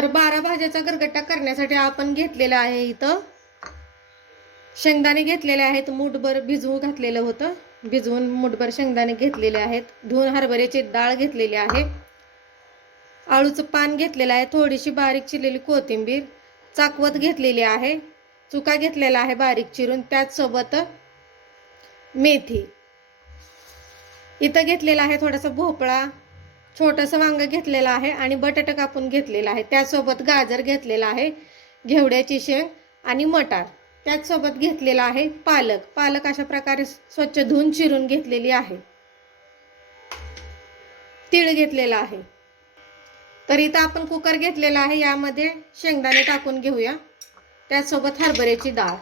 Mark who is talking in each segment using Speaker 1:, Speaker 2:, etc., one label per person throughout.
Speaker 1: तर बारा भाज्याचा गरगट्टा करण्यासाठी आपण घेतलेला आहे इथं. शेंगदाणे घेतलेले आहेत मुठभर भिजवू घातलेलं होतं. भिजवून मुठभर शेंगदाणे घेतलेले आहेत. धुवून हरभऱ्याची डाळ घेतलेली आहे. आळूचं पान घेतलेलं आहे थोडीशी बारीक चिरलेली कोथिंबीर चाकवत घेतलेली आहे चुका घेतलेला आहे बारीक चिरून त्याचसोबत मेथी. इथं घेतलेला आहे थोडासा भोपळा छोटंसं वांग घेतलेलं आहे आणि बटाटा कापून घेतलेला आहे. त्यासोबत गाजर घेतलेला आहे घेवड्याची शेंग आणि मटार. त्याचसोबत घेतलेला आहे पालक. पालक अशा प्रकारे स्वच्छ धुवून चिरून घेतलेली आहे. तीळ घेतलेला आहे. तर इथं आपण कुकर घेतलेला आहे. यामध्ये शेंगदाणे टाकून घेऊया. त्याचसोबत हरभऱ्याची डाळ.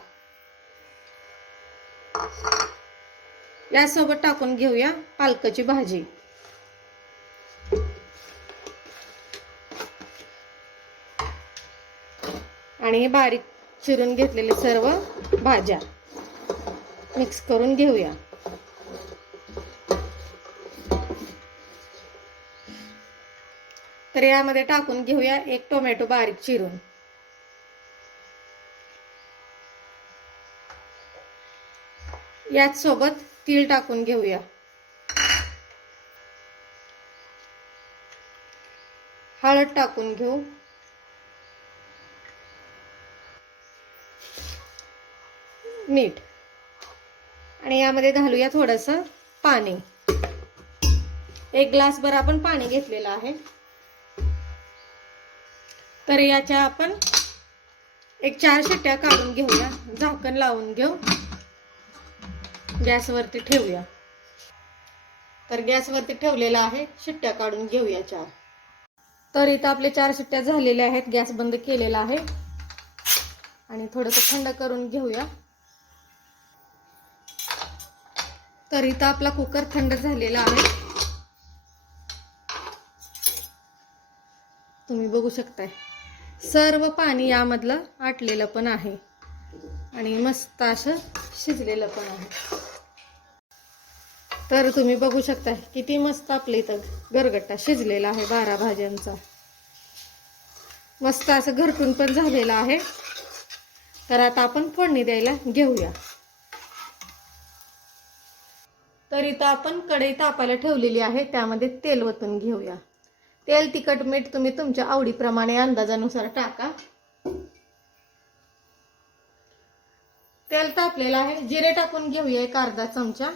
Speaker 1: यासोबत टाकून घेऊया पालकाची भाजी. आणि हे बारीक चिरून घेतलेले सर्व भाज्या मिक्स करून घेऊया. तर यामध्ये टाकून घेऊया एक टोमॅटो बारीक चिरून. याच सोबत तीळ टाकून घेऊया. हळद टाकून घेऊ. मीठ आणि यामध्ये घालूया थोडंसं पाणी. एक ग्लासभर आपण पाणी घेतलेलं आहे. तर याच्या आपण एक चार शिट्ट्या काढून घेऊया. झाकण लावून घेऊ. गॅसवरती ठेवूया. तर गॅसवरती ठेवलेला आहे. शिट्ट्या काढून घेऊया चार. तर इथं आपले चार शिट्ट्या झालेल्या आहेत. गॅस बंद केलेला आहे. आणि थोडंसं थंड करून घेऊया. तर इथं आपला कुकर थंड झालेला आहे. तुम्ही बघू शकताय. सर्व पाणी यामधलं आटलेलं पण आहे. आणि मस्त असं शिजलेलं पण आहे. तर तुम्ही बघू शकता किती मस्त आपल्या इथं गरगट्टा शिजलेला आहे बारा भाज्यांचा. मस्त असं घरटून पण झालेलं आहे. तर आता आपण फोडणी द्यायला घेऊया. तर इथं आपण कढई तापायला ठेवलेली आहे त्यामध्ये तेल वतून घेऊया. तेल तिखट मीठ तुम्ही तुमच्या आवडीप्रमाणे अंदाजानुसार टाका. तेल तापलेलं आहे जिरे टाकून घेऊया एक अर्धा चमचा.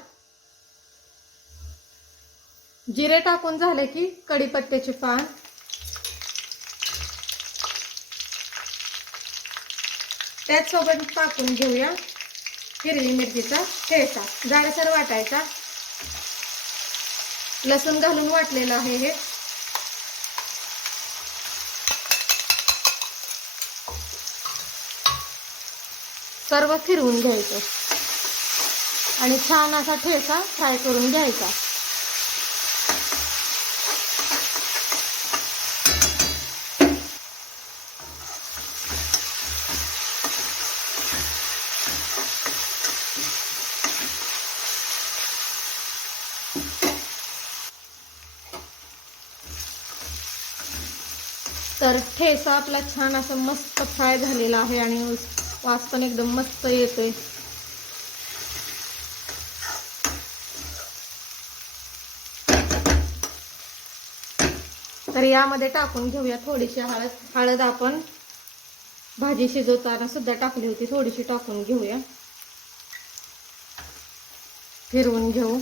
Speaker 1: जिरे टाकून झाले की कढीपत्त्याचे पान त्याचसोबत टाकून घेऊया हिरवी मिरचीचा ठेचा जाडसर वाटायचा. लसूण घालून वाटलेलं आहे हे. सर्व फिरवून घ्यायचं. आणि छान असा ठेचा फ्राय करून घ्यायचा. तर ठेचा आपला छान असं मस्त फ्राय झालेला आहे आणि वास पण एकदम मस्त येतोय. तर यामध्ये टाकून घेऊया थोडीशी हळद. हळद आपण भाजी शिजवताना सुद्धा टाकली होती. थोडीशी टाकून घेऊया. फिरवून घेऊ.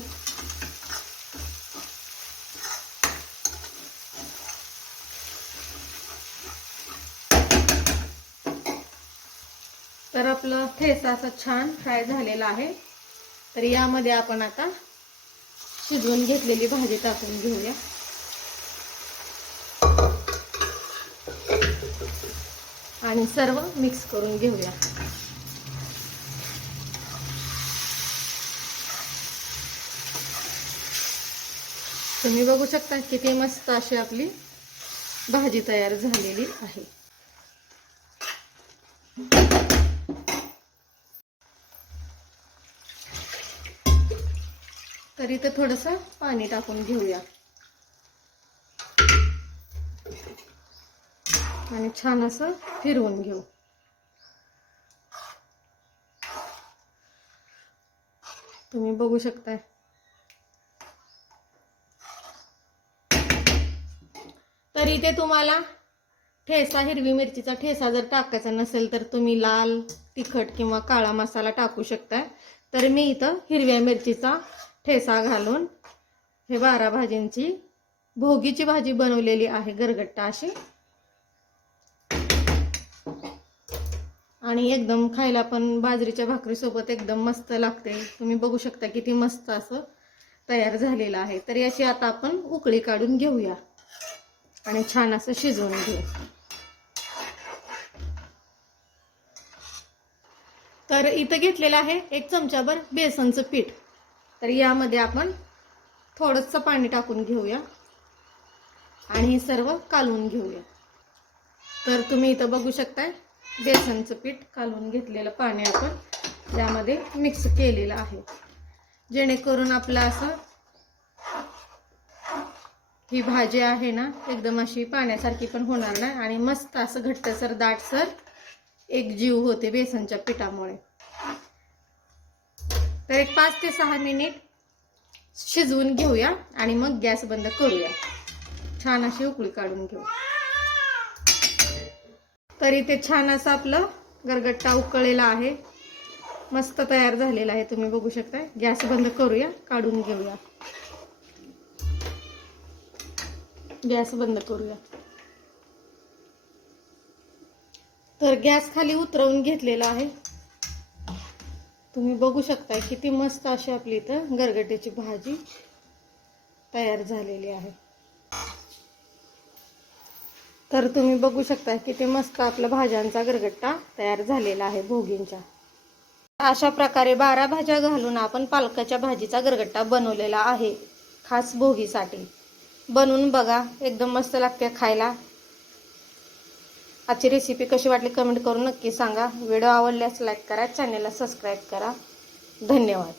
Speaker 1: तर आपलं फेस असा छान फ्राय झालेला आहे. तर यामध्ये आपण आता शिजवून घेतलेली भाजी टाकून घेऊया. आणि सर्व मिक्स करून घेऊया. तुम्ही बघू शकता किती मस्त अशी आपली भाजी तयार झालेली आहे. तर इथं थोडंसं पाणी टाकून घेऊया. आणि छान असं फिरवून घेऊ. तुम्ही बघू शकताय. तर इथे तुम्हाला ठेसा हिरवी मिरचीचा ठेसा जर टाकायचा नसेल तर तुम्ही लाल तिखट किंवा काळा मसाला टाकू शकताय. तर मी इथं हिरव्या मिरचीचा ठेसा घालून हे बारा भाजींची भोगीची भाजी बनवलेली आहे गरगट्टा अशी. आणि एकदम खायला पण बाजरीच्या भाकरीसोबत एकदम मस्त लागते. तुम्ही बघू शकता किती मस्त असं तयार झालेलं आहे. तर याची आता आपण उकळी काढून घेऊया. आणि छान असं शिजवून घेऊ. तर इथं घेतलेलं आहे एक चमचाभर बेसनचं पीठ. तर यामध्ये आपण थोडंसं पाणी टाकून घेऊया आणि हे सर्व कालवून घेऊया. तर तुम्ही इथं बघू शकताय बेसनचं पीठ कालवून घेतलेलं पाणी आपण यामध्ये मिक्स केलेलं आहे. जेणेकरून आपलं असं ही भाजी आहे ना एकदम अशी पाण्यासारखी पण होणार नाही आणि मस्त असं घट्टसर दाटसर एक जीव होते बेसनच्या पिठामुळे. तर एक पाच ते सहा मिनिट शिजवून घेऊया आणि मग गॅस बंद करूया. छान अशी उकळी काढून घेऊ. तर इथे छान असं आपलं गरगट्टा उकळलेला आहे. मस्त तयार झालेला आहे. तुम्ही बघू शकता गॅस बंद करूया काढून घेऊया. गॅस बंद करूया. तर गॅस खाली उतरवून घेतलेला आहे. तुम्ही बघू शकताय किती मस्त अशी आपली इथं गरगट्याची भाजी तयार झालेली आहे. तर तुम्ही बघू शकता किती मस्त आपला भाज्यांचा गरगट्टा तयार झालेला आहे भोगींच्या अशा प्रकारे बारा भाज्या घालून आपण पालकाच्या भाजीचा गरगट्टा बनवलेला आहे खास भोगीसाठी. बनवून बघा एकदम मस्त लागते खायला. आजची रेसिपी कशी वाटली कमेंट करून नक्की सांगा. व्हिडिओ आवडल्यास लाईक करा चॅनलला सबस्क्राईब करा. धन्यवाद.